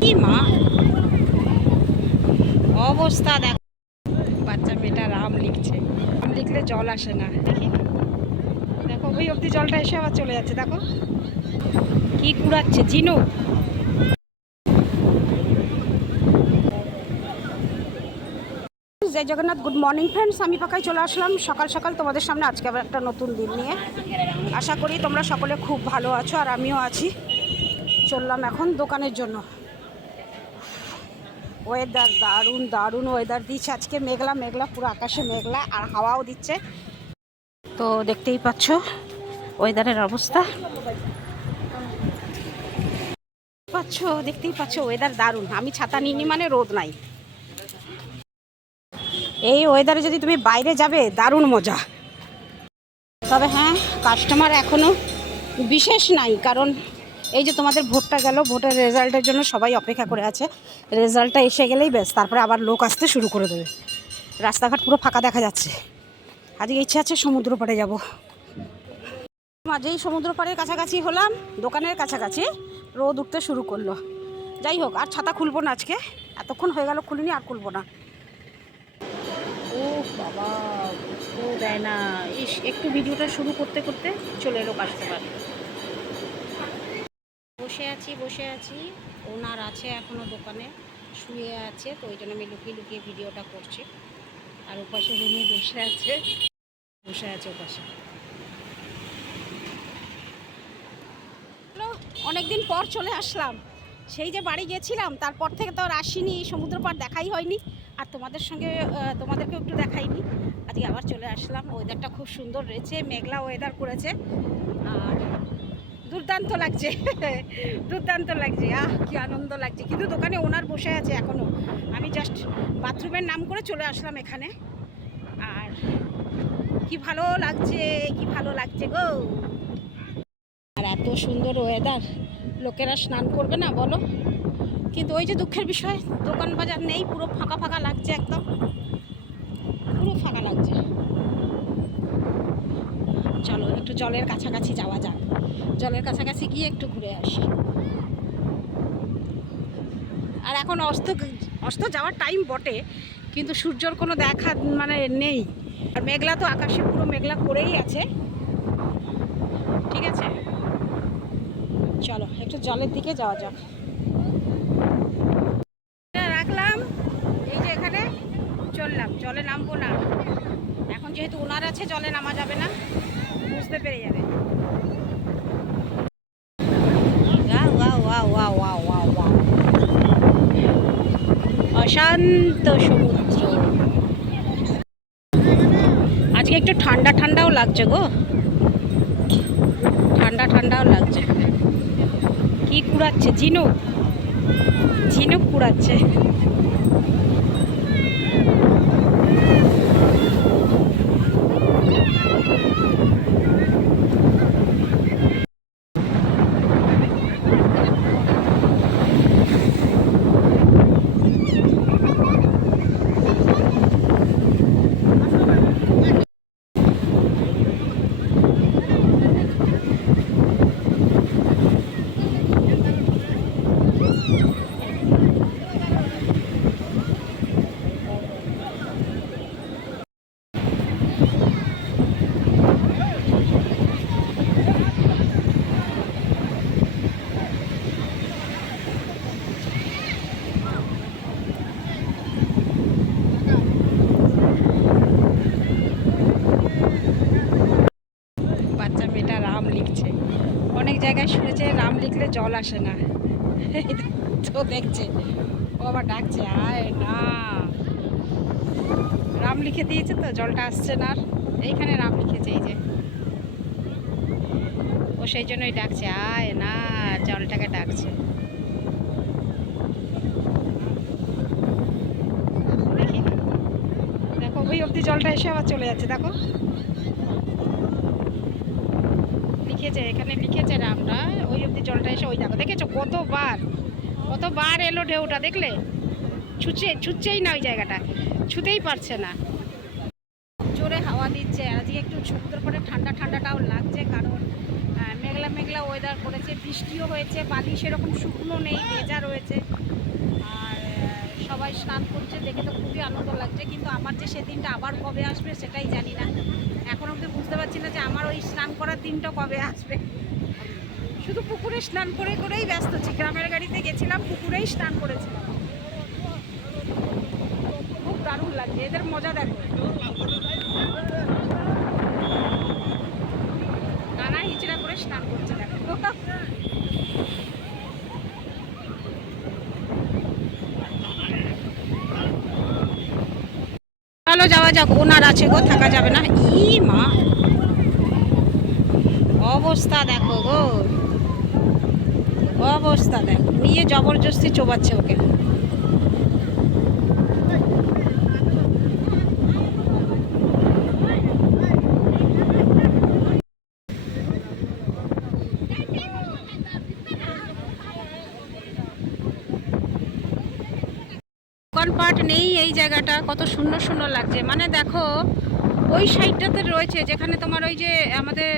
কি মা অবস্থা দেখ, বাচ্চা মেয়েটা রাম লিখছে, রাম লিখলে জল আসে না। দেখি দেখো ওই অবধি জলটা এসে আবার চলে যাচ্ছে, দেখো কি কুড়াচ্ছে ঝিনুক। জয় জগন্নাথ, গুড মর্নিং ফ্রেন্ডস। আমি পাকায় চলে আসলাম সকাল সকাল তোমাদের সামনে আজকে আবার একটা নতুন দিন নিয়ে। আশা করি তোমরা সকলে খুব ভালো আছো আর আমিও আছি। চললাম এখন দোকানের জন্য। ওয়েদার দারুণ দারুণ ওয়েদার দিচ্ছে আজকে, মেঘলা মেঘলা পুরো আকাশে মেঘলা আর হাওয়াও দিচ্ছে। তো দেখতেই পাচ্ছ ওয়েদারের অবস্থা, দেখতেই পাচ্ছ ওয়েদার দারুণ। আমি ছাতা নিইনি মানে রোদ নাই। এই ওয়েদারে যদি তুমি বাইরে যাবে দারুণ মজা। তবে হ্যাঁ, কাস্টমার এখনও বিশেষ নাই, কারণ এই যে তোমাদের ভোটটা গেল, ভোটের রেজাল্টের জন্য সবাই অপেক্ষা করে আছে। রেজাল্টটা এসে গেলেই ব্যাস, তারপরে আবার লোক আসতে শুরু করে দেবে। রাস্তাঘাট পুরো ফাঁকা দেখা যাচ্ছে। আজকে ইচ্ছে আছে সমুদ্র পাড়ে যাব। মাঝেই সমুদ্র পাড়ের কাছাকাছি হলাম, দোকানের কাছাকাছি, রোদ উঠতে শুরু করলো। যাই হোক, আর ছাতা খুলবো না আজকে, এতক্ষণ হয়ে গেল খুলিনি, আর খুলবো না। ও বাবা, ও দেয় না। ইস, একটু ভিডিওটা শুরু করতে করতে চলে এলো কাস্টমার। বসে আছি, ওনার আছে এখনও দোকানে, শুয়ে আছে, তো ওই জন্য আমি লুকিয়ে লুকিয়ে ভিডিওটা করছি। আর ওপাশে রুমে বসে আছে ওপাশে। অনেকদিন পর চলে আসলাম, সেই যে বাড়ি গেছিলাম তারপর থেকে তো আর আসিনি, সমুদ্র পাড় দেখাই হয়নি, আর তোমাদেরকেও একটু দেখাইনি। আজকে আবার চলে আসলাম। ওয়েদারটা খুব সুন্দর রয়েছে, মেঘলা ওয়েদার করেছে আর দুর্দান্ত লাগছে দুর্দান্ত লাগছে। কি আনন্দ লাগছে। কিন্তু দোকানে ওনার বসে আছে এখনও, আমি জাস্ট বাথরুমের নাম করে চলে আসলাম এখানে। আর কি ভালো লাগছে গো। আর এত সুন্দর ওয়েদার, লোকেরা স্নান করবে না বলো? কিন্তু ওই যে দুঃখের বিষয়, দোকান বাজার নেই, পুরো ফাঁকা ফাঁকা লাগছে, একদম পুরো ফাঁকা লাগছে। চলো একটু জলের কাছাকাছি যাওয়া যাক, জলের কাছাকাছি গিয়ে একটু ঘুরে আসি। আর এখন অস্ত যাওয়ার টাইম বটে, কিন্তু সূর্যর কোনো দেখা মানে নেই। আর মেঘলা তো আকাশে পুরো মেঘলা করেই আছে। ঠিক আছে, চলো একটু জলের দিকে যাওয়া যাক। রাখলাম, এই যে এখানে চললাম, জলে নামবো না এখন, যেহেতু ওনার আছে জলে নামা যাবে না, বুঝতে পেরে যাবে। অশান্ত সমুদ্র। আজকে একটু ঠান্ডা ঠান্ডাও লাগছে গো, ঠান্ডাও লাগছে। কি কুড়াচ্ছে ঝিনুক কুড়াচ্ছে। বাচ্চা মেয়েটা রাম লিখছে, অনেক জায়গায় শুনেছে রাম লিখলে জল আসে না। তো দেখছে, ও আবার ডাকছে আয় না, রাম লিখে দিয়েছে তো জলটা আসছে না। আর এইখানে রাম লিখেছে, এই যে ও সেই জন্যই ডাকছে আয় না, জলটাকে ডাকছে। দেখি দেখো ওই অবধি জলটা এসে আবার চলে যাচ্ছে, দেখো লিখেছে, এখানে লিখেছে রামটা, ওই অবধি জলটা এসে ওই দেখো, দেখেছো কতবার এলো ঢেউটা, দেখলে ছুটছেই না, ওই জায়গাটা ছুতেই পারছে না। জোরে হাওয়া দিচ্ছে, আজকে একটু সমুদ্র পরে ঠান্ডাটাও লাগছে, কারণ মেঘলা মেঘলা ওয়েদার করেছে। বৃষ্টিও হয়েছে, বালি সেরকম শুকনো নেই, ভেজা রয়েছে। আর সবাই স্নান করছে দেখে তো খুবই আনন্দ লাগছে, কিন্তু আমার যে সেদিনটা আবার কবে আসবে সেটাই জানি না। এখন অবধি বুঝতে পারছি না যে আমার ওই স্নান করার দিনটা কবে আসবে। শুধু পুকুরে স্নান করেই ব্যস্ত আছি। গ্রামের গাড়িতে গেছিলাম, পুকুরেই স্নান করেছিলাম। খুব দারুণ লাগছে, এদের মজা দেখো। নানা হিচড়া করে স্নান করছে দেখো। চলো যাওয়া যাক, ওনার আছে গো, থাকা যাবে না। ই মা, অবস্থা দেখো গো, অবস্থা দেখো, নিয়ে জবরদস্তি চোবাচ্ছে ওকে। দোকানপাট নেই, এই জায়গাটা কত সুন্দর সুন্দর লাগছে। মানে দেখো ওই সাইডটাতে রয়েছে যেখানে তোমার ওই যে আমাদের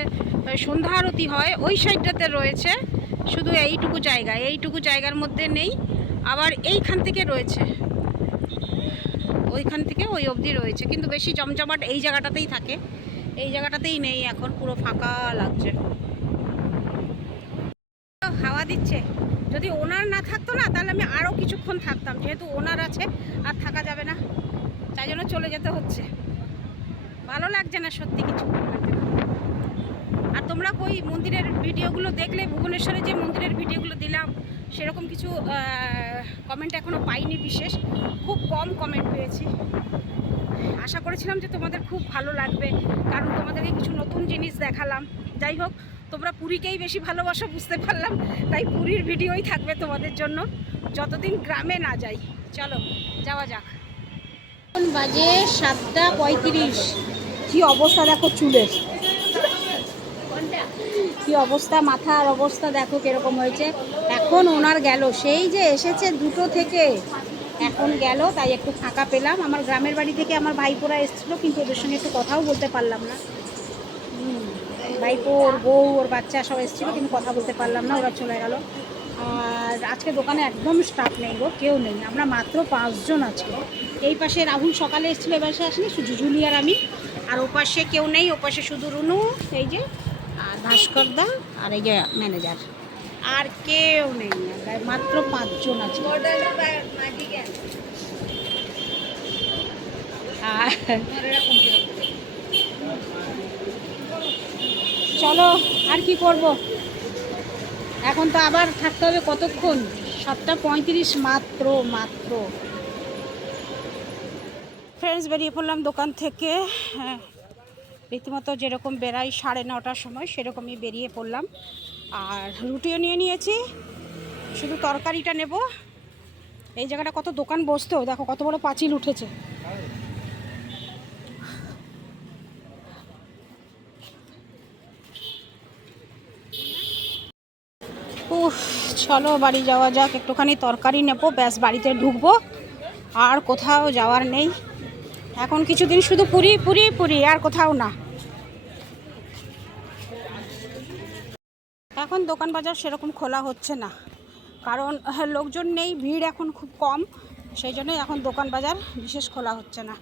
সন্ধ্যা আরতি হয়, ওই সাইডটাতে রয়েছে। শুধু এইটুকু জায়গার মধ্যে নেই। আবার এইখান থেকে রয়েছে, ওইখান থেকে ওই অবধি রয়েছে, কিন্তু বেশি জমজমাট এই জায়গাটাতেই থাকে। এই জায়গাটাতেই নেই, এখন পুরো ফাঁকা লাগছে। হাওয়া দিচ্ছে। যদি ওনার না থাকতো না তাহলে আমি আরও কিছুক্ষণ থাকতাম, যেহেতু ওনার আছে আর থাকা যাবে না, তাই জন্য চলে যেতে হচ্ছে। ভালো লাগছে না সত্যি কিছু। আর তোমরা কই মন্দিরের ভিডিওগুলো দেখলে? ভুবনেশ্বরে যে মন্দিরের ভিডিওগুলো দিলাম সেরকম কিছু কমেন্ট এখনও পাইনি, বিশেষ খুব কম কমেন্ট পেয়েছি। আশা করেছিলাম যে তোমাদের খুব ভালো লাগবে, কারণ তোমাদেরকে কিছু নতুন জিনিস দেখালাম। যাই হোক, তোমরা পুরীকেই বেশি ভালোবাসো বুঝতে পারলাম, তাই পুরীর ভিডিওই থাকবে তোমাদের জন্য যতদিন গ্রামে না যাই। চলো যাওয়া যাক। এখন বাজে 7:35। কি অবস্থা দেখো চুলের, কি অবস্থা, মাথার অবস্থা দেখো কিরকম হয়েছে। এখন ওনার গেল, সেই যে এসেছে 2টো থেকে, এখন গেল, তাই একটু ফাঁকা পেলাম। আমার গ্রামের বাড়ি থেকে আমার ভাইপোরা এসেছিলো, কিন্তু ওদের সঙ্গে একটু কথাও বলতে পারলাম না। ভাইপো, ওর বউ, ওর বাচ্চা সব এসেছিলো, কিন্তু কথা বলতে পারলাম না, ওরা চলে গেল। আর আজকে দোকানে একদম স্টাফ নেই গো, কেউ নেই, আমরা মাত্র 5 জন আছি। এই পাশে রাহুল সকালে এসেছিলো, এবার সে আসেনি, শুধু জুলি আর আমি। আর ওপাশে কেউ নেই, ওপাশে শুধু রুনু, এই যে, আর ভাস্করদা, আর এই যে ম্যানেজার, আর কেউ নেই, মাত্র 5 জন আছে। চলো, আর কি করব, এখন তো আবার থাকতে হবে কতক্ষণ, 7:35 মাত্র। ফ্রেন্ডস, বেরিয়ে পড়লাম দোকান থেকে। হ্যাঁ, রীতিমতো যেরকম বেরাই 9:30টার সময়, সেরকমই বেরিয়ে পড়লাম। আর রুটিও নিয়ে নিয়েছি, শুধু তরকারিটা নেব। এই জায়গাটা কত দোকান বসতো, দেখো কত বড় পাঁচিল উঠেছে। উফ, চলো বাড়ি যাওয়া যাক, একটুখানি তরকারি নেবো, ব্যাস বাড়িতে ঢুকবো, আর কোথাও যাওয়ার নেই এখন কিছুদিন, শুধু পুরি, আর কোথাও না। এখন দোকান বাজার সেরকম খোলা হচ্ছে না, কারণ লোকজন নেই, ভিড় এখন খুব কম, সেই জন্যই এখন দোকান বাজার বিশেষ খোলা হচ্ছে না।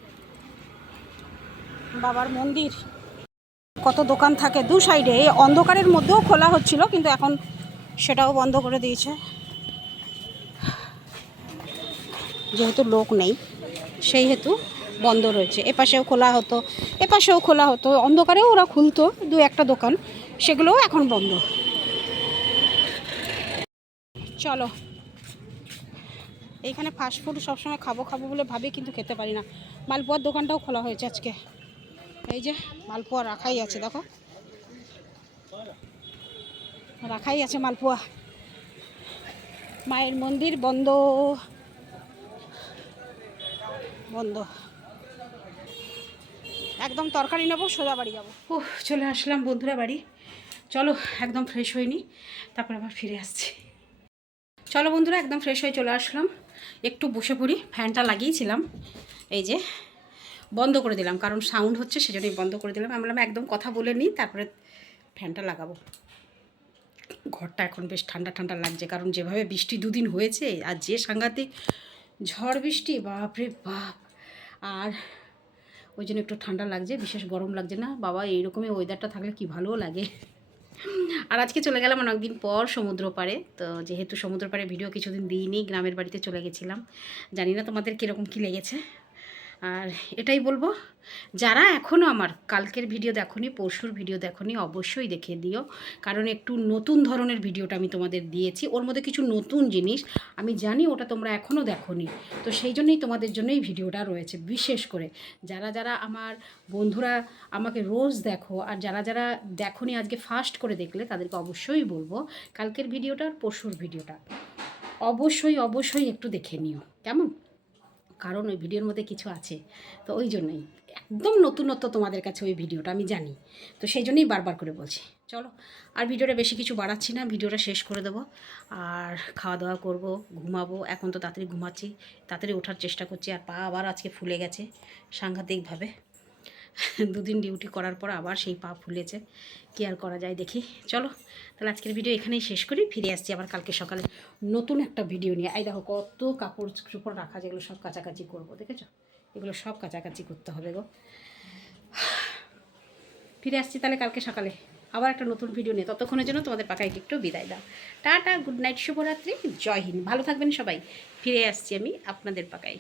বাবার মন্দির, কত দোকান থাকে দু সাইডে, এই অন্ধকারের মধ্যেও খোলা হচ্ছিল, কিন্তু এখন সেটাও বন্ধ করে দিয়েছে, যেহেতু লোক নেই সেই হেতু বন্ধ রয়েছে। এপাশেও খোলা হতো, অন্ধকারেও ওরা খুলতো 2-1টা দোকান, সেগুলোও এখন বন্ধ। চলো, এইখানে ফাস্টফুড সবসময় খাবো বলে ভাবি, কিন্তু খেতে পারি না। মালপোয়ার দোকানটাও খোলা হয়েছে আজকে, এই যে মালপোয়া রাখাই আছে, দেখো রাখাই আছে মালপোয়া। মায়ের মন্দির বন্ধ, একদম তরকারি নেবো, সোজা বাড়ি যাবো। চলে আসলাম বন্ধুরা বাড়ি। চলো একদম ফ্রেশ হইনি, তারপর আবার ফিরে আসছি। চলো বন্ধুরা, একদম ফ্রেশ হয়ে চলে আসলাম, একটু বসে পড়ি। ফ্যানটা লাগিয়েছিলাম, এই যে বন্ধ করে দিলাম, কারণ সাউন্ড হচ্ছে সেজন্যই বন্ধ করে দিলাম। আমি বললাম একদম কথা বলে নিই, তারপরে ফ্যানটা লাগাবো। ঘরটা এখন বেশ ঠান্ডা ঠান্ডা লাগছে, কারণ যেভাবে বৃষ্টি দুদিন হয়েছে আর যে সাংঘাতিক ঝড় বৃষ্টি, বাপরে বাপ। আর ওই জন্য একটু ঠান্ডা লাগছে, বিশেষ গরম লাগছে না। বাবা এইরকমই ওয়েদারটা থাকলে কি ভালো লাগে। আর আজকে চলে গেলাম অনেকদিন পর সমুদ্র পাড়ে। তো যেহেতু সমুদ্র পাড়ে ভিডিও কিছুদিন দিইনি, গ্রামের বাড়িতে চলে গেছিলাম। জানি না তোমাদের কীরকম কী লেগেছে। আর এটাই বলবো, যারা এখনও আমার কালকের ভিডিও দেখোনি, পরশুর ভিডিও দেখোনি, অবশ্যই দেখে দিও। কারণ একটু নতুন ধরনের ভিডিওটা আমি তোমাদের দিয়েছি, ওর মধ্যে কিছু নতুন জিনিস আমি জানি ওটা তোমরা এখনও দেখোনি। তো সেই জন্যই তোমাদের জন্যই ভিডিওটা রয়েছে। বিশেষ করে যারা যারা আমার বন্ধুরা আমাকে রোজ দেখো, আর যারা যারা দেখোনি আজকে ফার্স্ট করে দেখলে, তাদেরকে অবশ্যই বলবো কালকের ভিডিওটা আর পরশুর ভিডিওটা অবশ্যই অবশ্যই একটু দেখে নিও, কেমন? কারণ ওই ভিডিওর মধ্যে কিছু আছে। তো ওই জন্যই একদম নতুনত্ব তোমাদের কাছে ওই ভিডিওটা আমি জানি। তো সেই জন্যই বারবার করে বলছি। চলো, আর ভিডিওটা বেশি কিছু বাড়াচ্ছি না, ভিডিওটা শেষ করে দেবো। আর খাওয়া দাওয়া করব, ঘুমাবো। এখন তো তাড়াতাড়ি ঘুমাচ্ছি, তাড়াতাড়ি ওঠার চেষ্টা করছি। আর পা আবার আজকে ফুলে গেছে সাংঘাতিকভাবে। দুদিন ডিউটি করার পর আবার সেই পা ফুলেছে, কী আর করা যায় দেখি। চলো তাহলে আজকের ভিডিও এখানেই শেষ করি, ফিরে আসছি আবার কালকে সকালে নতুন একটা ভিডিও নিয়ে। এই দেখো কত কাপড় চোপড় রাখা, যেগুলো সব কাচাকাচি করবো, দেখেছো? এগুলো সব কাচাকাচি করতে হবে গো। ফিরে আসছি তাহলে কালকে সকালে আবার একটা নতুন ভিডিও নিয়ে। ততক্ষণের জন্য তোমাদের পাকাইকে একটু বিদায় দাও। টাটা, গুড নাইট, শুভরাত্রি, জয় হিন্দ। ভালো থাকবেন সবাই। ফিরে আসছি আমি আপনাদের পাকাই।